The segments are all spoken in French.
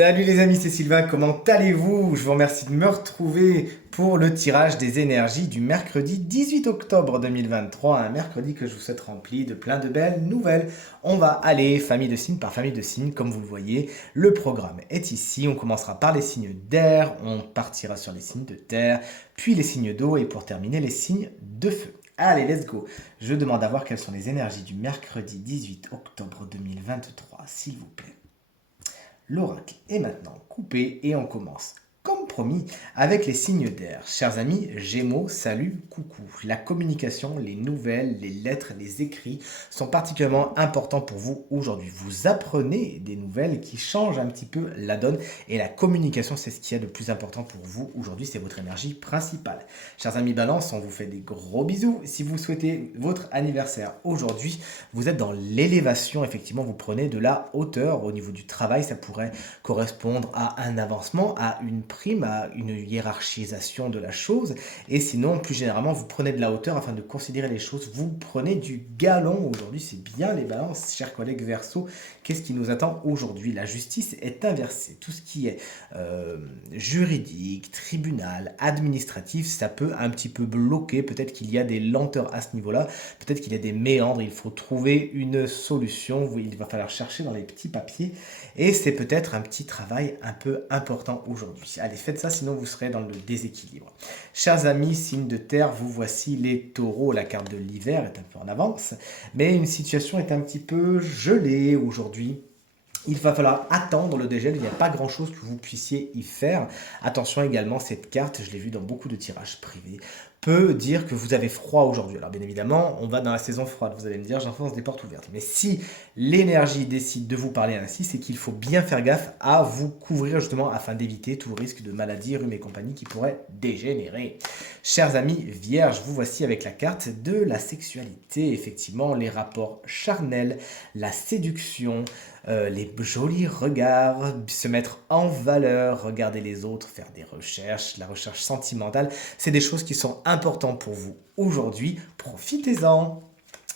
Salut les amis, c'est Sylvain, comment allez-vous? Je vous remercie de me retrouver pour le tirage des énergies du mercredi 18 octobre 2023, un mercredi que je vous souhaite rempli de plein de belles nouvelles. On va aller famille de signes par famille de signes, comme vous le voyez, le programme est ici, on commencera par les signes d'air, on partira sur les signes de terre, puis les signes d'eau et pour terminer les signes de feu. Allez, let's go. Je demande à voir quelles sont les énergies du mercredi 18 octobre 2023, s'il vous plaît. L'oracle est maintenant coupé et on commence, comme promis, avec les signes d'air. Chers amis, Gémeaux, salut, coucou. La communication, les nouvelles, les lettres, les écrits sont particulièrement importants pour vous aujourd'hui. Vous apprenez des nouvelles qui changent un petit peu la donne et la communication, c'est ce qui est de plus important pour vous aujourd'hui, c'est votre énergie principale. Chers amis Balance, on vous fait des gros bisous. Si vous souhaitez votre anniversaire aujourd'hui, vous êtes dans l'élévation, effectivement, vous prenez de la hauteur au niveau du travail, ça pourrait correspondre à un avancement, à une prime, à une hiérarchisation de la chose. Et sinon, plus généralement, vous prenez de la hauteur afin de considérer les choses. Vous prenez du galon aujourd'hui. C'est bien les balances, chers collègues Verseau. Qu'est-ce qui nous attend aujourd'hui? La justice est inversée. Tout ce qui est juridique, tribunal, administratif, ça peut un petit peu bloquer. Peut-être qu'il y a des lenteurs à ce niveau-là. Peut-être qu'il y a des méandres. Il faut trouver une solution. Il va falloir chercher dans les petits papiers. Et c'est peut-être un petit travail un peu important aujourd'hui. Allez, faites ça, sinon vous serez dans le déséquilibre. Chers amis, signes de terre, vous voici les taureaux. La carte de l'hiver est un peu en avance, mais une situation est un petit peu gelée aujourd'hui. Il va falloir attendre le dégel, il n'y a pas grand chose que vous puissiez y faire. Attention également, cette carte, je l'ai vue dans beaucoup de tirages privés, peut dire que vous avez froid aujourd'hui. Alors bien évidemment, on va dans la saison froide, vous allez me dire, j'enfonce des portes ouvertes. Mais si l'énergie décide de vous parler ainsi, c'est qu'il faut bien faire gaffe à vous couvrir justement afin d'éviter tout risque de maladie, rhume et compagnie qui pourrait dégénérer. Chers amis vierges, vous voici avec la carte de la sexualité. Effectivement, les rapports charnels, la séduction, les jolis regards, se mettre en valeur, regarder les autres, faire des recherches, la recherche sentimentale, c'est des choses qui sont importantes pour vous aujourd'hui. Profitez-en!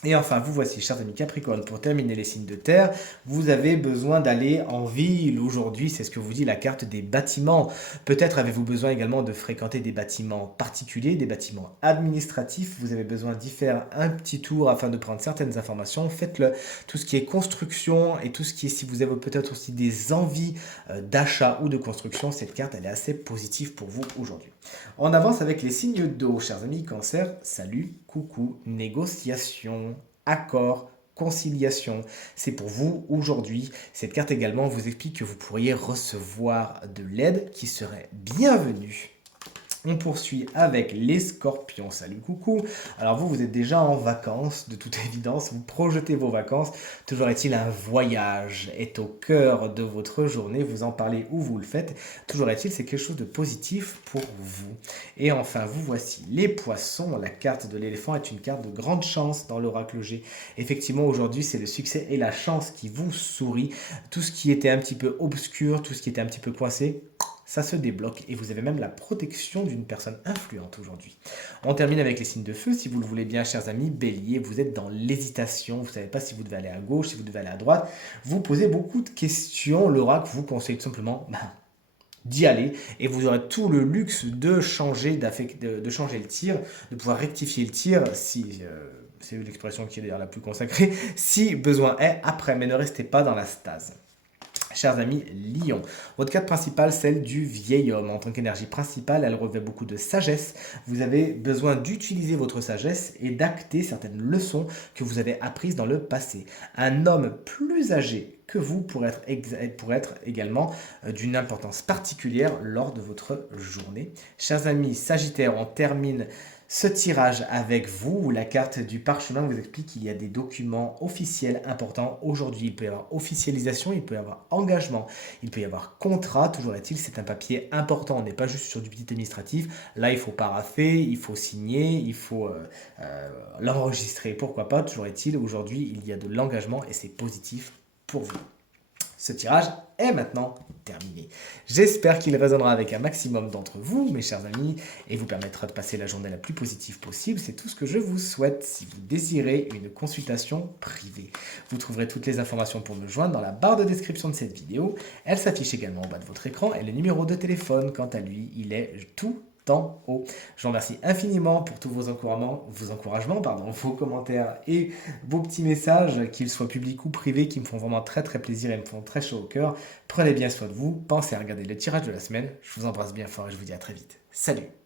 Et enfin, vous voici, chers amis Capricorne, pour terminer les signes de terre, vous avez besoin d'aller en ville aujourd'hui, c'est ce que vous dit la carte des bâtiments. Peut-être avez-vous besoin également de fréquenter des bâtiments particuliers, des bâtiments administratifs, vous avez besoin d'y faire un petit tour afin de prendre certaines informations, faites-le. Tout ce qui est construction et tout ce qui est, si vous avez peut-être aussi des envies d'achat ou de construction, cette carte elle est assez positive pour vous aujourd'hui. On avance avec les signes d'eau, chers amis Cancer, salut, coucou, négociation, accord, conciliation. C'est pour vous aujourd'hui. Cette carte également vous explique que vous pourriez recevoir de l'aide qui serait bienvenue. On poursuit avec les scorpions. Salut, coucou. Alors vous êtes déjà en vacances, de toute évidence. Vous projetez vos vacances. Toujours est-il, un voyage est au cœur de votre journée. Vous en parlez ou vous le faites. Toujours est-il, c'est quelque chose de positif pour vous. Et enfin, vous voici les poissons. La carte de l'éléphant est une carte de grande chance dans l'oracle G. Effectivement, aujourd'hui, c'est le succès et la chance qui vous sourit. Tout ce qui était un petit peu obscur, tout ce qui était un petit peu coincé, ça se débloque et vous avez même la protection d'une personne influente aujourd'hui. On termine avec les signes de feu. Si vous le voulez bien, chers amis, bélier, vous êtes dans l'hésitation. Vous ne savez pas si vous devez aller à gauche, si vous devez aller à droite. Vous posez beaucoup de questions. L'oracle vous conseille tout simplement d'y aller et vous aurez tout le luxe de changer, de changer le tir, de pouvoir rectifier le tir si... c'est l'expression qui est d'ailleurs la plus consacrée, si besoin est après, mais ne restez pas dans la stase. Chers amis, Lion, votre carte principale, celle du vieil homme. En tant qu'énergie principale, elle revêt beaucoup de sagesse. Vous avez besoin d'utiliser votre sagesse et d'acter certaines leçons que vous avez apprises dans le passé. Un homme plus âgé que vous pourrait être également d'une importance particulière lors de votre journée. Chers amis Sagittaire, on termine ce tirage avec vous. La carte du parchemin vous explique qu'il y a des documents officiels importants aujourd'hui. Il peut y avoir officialisation, il peut y avoir engagement, il peut y avoir contrat. Toujours est-il, c'est un papier important. On n'est pas juste sur du petit administratif. Là, il faut parapher, il faut signer, il faut l'enregistrer. Pourquoi pas? Toujours est-il, aujourd'hui, il y a de l'engagement et c'est positif pour vous. Ce tirage est maintenant terminé. J'espère qu'il résonnera avec un maximum d'entre vous, mes chers amis, et vous permettra de passer la journée la plus positive possible. C'est tout ce que je vous souhaite si vous désirez une consultation privée. Vous trouverez toutes les informations pour me joindre dans la barre de description de cette vidéo. Elle s'affiche également en bas de votre écran et le numéro de téléphone, quant à lui, il est tout en haut. Je vous remercie infiniment pour tous vos encouragements, vos commentaires et vos petits messages, qu'ils soient publics ou privés, qui me font vraiment très très plaisir et me font très chaud au cœur. Prenez bien soin de vous, pensez à regarder le tirage de la semaine. Je vous embrasse bien fort et je vous dis à très vite. Salut!